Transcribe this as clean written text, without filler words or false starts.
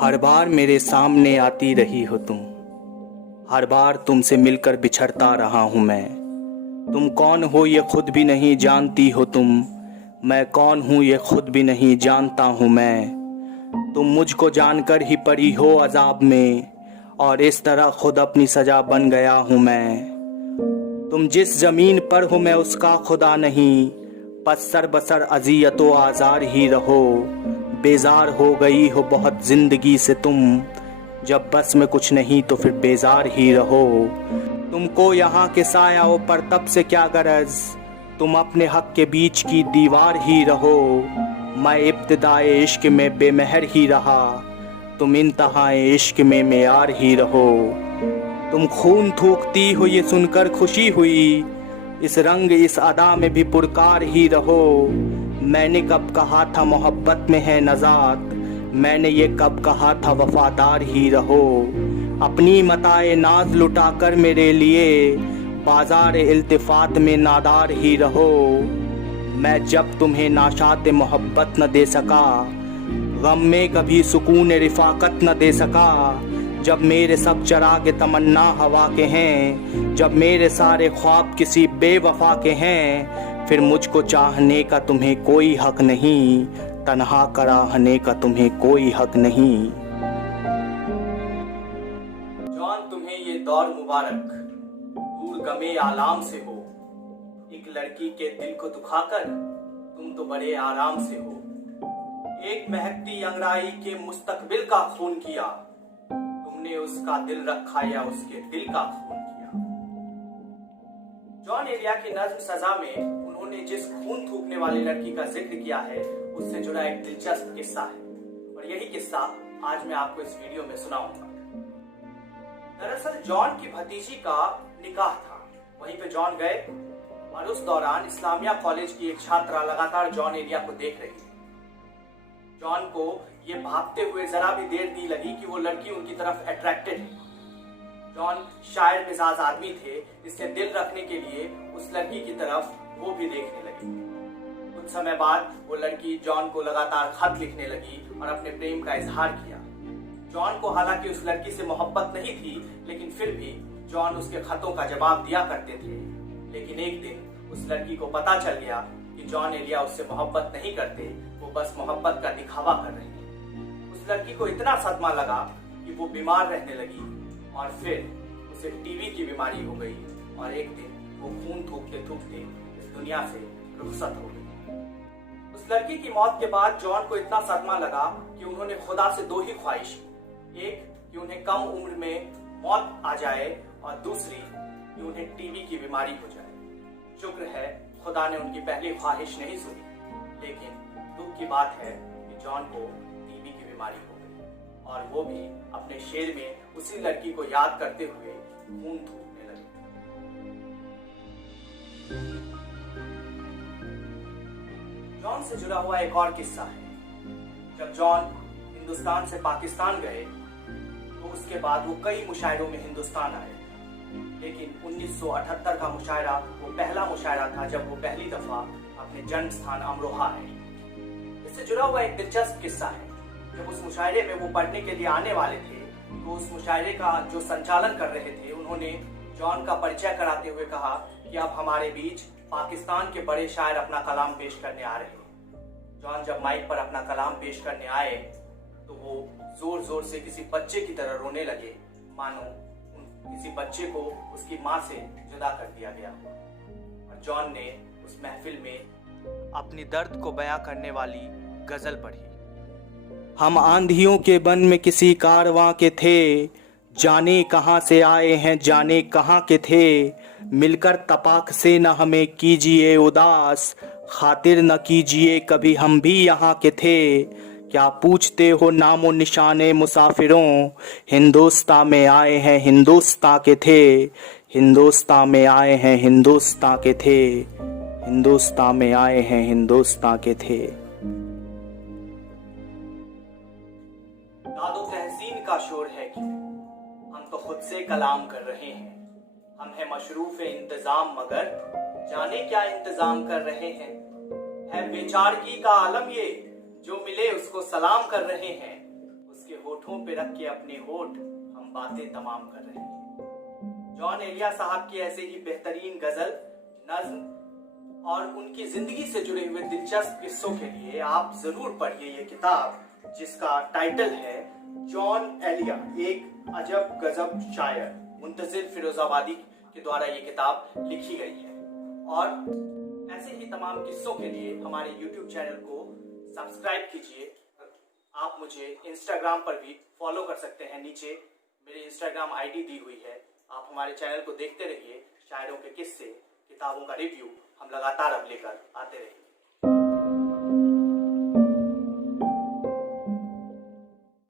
हर बार मेरे सामने आती रही हो तुम, हर बार तुमसे मिलकर बिछड़ता रहा हूँ मैं। तुम कौन हो ये खुद भी नहीं जानती हो तुम, मैं कौन हूँ ये खुद भी नहीं जानता हूँ मैं। तुम मुझको जानकर ही पड़ी हो अजाब में, और इस तरह खुद अपनी सजा बन गया हूँ मैं। तुम जिस जमीन पर हो मैं उसका खुदा नहीं, पत्थर बसर अजियतो आजार ही रहो। बेजार हो गई हो बहुत जिंदगी से तुम, जब बस में कुछ नहीं तो फिर बेजार ही रहो। तुमको यहाँ के सायाओं पर तब से क्या गरज, तुम अपने हक के बीच की दीवार ही रहो। मैं इब्तिदाए इश्क में बेमहर ही रहा, तुम इंतहाए इश्क में मेयार ही रहो। तुम खून थूकती हो ये सुनकर खुशी हुई, इस रंग इस अदा में भी पुरकार ही रहो। मैंने कब कहा था मोहब्बत में है नजात, मैंने ये कब कहा था वफादार ही रहो। अपनी मताए नाज लुटाकर मेरे लिए बाजार इल्तिफात में नादार ही रहो। मैं जब तुम्हें नाशात मोहब्बत न दे सका, गम में कभी सुकून रिफाकत न दे सका। जब मेरे सब चरागे तमन्ना हवा के हैं, जब मेरे सारे ख्वाब किसी बेवफा के हैं, फिर मुझको चाहने का तुम्हें कोई हक नहीं, तन्हा कराहने का तुम्हें कोई हक नहीं। जॉन तुम्हें ये दौर मुबारक, दूर गमे आलाम से हो। एक लड़की के दिल को दुखाकर तुम तो बड़े आराम से हो। एक महकती अंगड़ाई के मुस्तकबिल का खून किया, तुमने उसका दिल रखा या उसके दिल का खून किया। जॉन एलिया की नज्म सजा में उन्होंने जिस खून थूकने वाली लड़की का जिक्र किया है, उससे जुड़ा एक दिलचस्प किस्सा है, और यही किस्सा आज मैं आपको इस वीडियो में सुनाऊंगा। दरअसल जॉन की भतीजी का निकाह था, वहीं पे जॉन गए और उस दौरान इस्लामिया कॉलेज की एक छात्रा लगातार जॉन एलिया को देख रही थी। जॉन को ये भागते हुए जरा भी देर नहीं लगी कि वो लड़की उनकी तरफ अट्रैक्टेड है। जॉन शायर मिजाज आदमी थे, इसलिए दिल रखने के लिए उस लड़की की तरफ वो भी देखने लगी। कुछ समय बाद वो लड़की जॉन को लगातार खत लिखने लगी और अपने प्रेम का इजहार किया। जॉन को हालांकि उस लड़की से मोहब्बत नहीं थी, लेकिन फिर भी जॉन उसके खतों का जवाब दिया करते थे। लेकिन एक दिन उस लड़की को पता चल गया कि जॉन एलिया उससे मोहब्बत नहीं करते, वो बस मोहब्बत का दिखावा कर रहे हैं। उस लड़की को इतना सदमा लगा कि वो बीमार रहने लगी, और फिर उसे टीबी की बीमारी हो गई, और एक दिन वो खून थूकते थूकते इस दुनिया से रुखसत हो गई। उस लड़की की मौत के बाद जॉन को इतना सदमा लगा कि उन्होंने खुदा से दो ही ख्वाहिश की, एक कि उन्हें कम उम्र में मौत आ जाए, और दूसरी कि उन्हें टीबी की बीमारी हो जाए। शुक्र है खुदा ने उनकी पहली ख्वाहिश नहीं सुनी, लेकिन दुख की बात है कि जॉन को टीबी की बीमारी हो गई, और वो भी अपने शेर में उसी लड़की को याद करते हुए खून थूकने लगे। जॉन से जुड़ा हुआ एक और किस्सा है। जब जॉन हिंदुस्तान से पाकिस्तान गए तो उसके बाद वो कई मुशायरों में हिंदुस्तान आए, लेकिन 1978 का मुशायरा वो पहला मुशायरा था जब वो पहली दफा अपने जन्म स्थान अमरोहा आए। इससे जुड़ा हुआ एक दिलचस्प किस्सा है। जब उस मुशायरे में वो पढ़ने के लिए आने वाले थे, तो उस मुशायरे का जो संचालन कर रहे थे, उन्होंने जॉन का परिचय कराते हुए कहा कि अब हमारे बीच पाकिस्तान के बड़े शायर अपना कलाम पेश करने आ रहे हैं। जॉन जब माइक पर अपना कलाम पेश करने आए तो वो जोर जोर से किसी बच्चे की तरह रोने लगे, मानो किसी बच्चे को उसकी माँ से जुदा कर दिया गया। और जॉन ने उस महफिल में अपनी दर्द को बयां करने वाली गजल पढ़ी। हम आंधियों के बन में किसी कारवां के थे, जाने कहाँ से आए हैं जाने कहाँ के थे। मिलकर तपाक से न हमें कीजिए उदास, खातिर न कीजिए कभी हम भी यहाँ के थे। क्या पूछते हो नामो निशाने मुसाफिरों, हिंदुस्तान में आए हैं हिंदुस्तान के थे। हिंदुस्तान में आए हैं हिंदुस्तान के थे, हिंदुस्तान में आए हैं हिंदुस्तान के थे। दादो तहसीन का शोर है कि हम तो खुद से कलाम कर रहे हैं। हम हैं मशरूफ इंतजाम मगर जाने क्या इंतजाम कर रहे हैं। है बेचारगी का आलम ये, जो मिले उसको सलाम कर रहे हैं। उसके होठों होठों पे रख के अपने होठ हम बातें तमाम कर रहे हैं। जॉन एलिया साहब की ऐसे ही बेहतरीन गजल, नज्म और उनकी जिंदगी से जुड़े हुए दिलचस्प किस्सों के लिए आप जरूर पढ़िए ये किताब, जिसका टाइटल है जॉन एलिया एक अजब गजब शायर। मुंतजिर फिरोजाबादी के द्वारा ये किताब लिखी गई है। और ऐसे ही तमाम किस्सों के लिए हमारे YouTube चैनल को सब्सक्राइब कीजिए। आप मुझे इंस्टाग्राम पर भी फॉलो कर सकते हैं, नीचे मेरी इंस्टाग्राम आईडी दी हुई है। आप हमारे चैनल को देखते रहिए। शायरों के किस्से, किताबों का रिव्यू हम लगातार अब लेकर आते रहेंगे।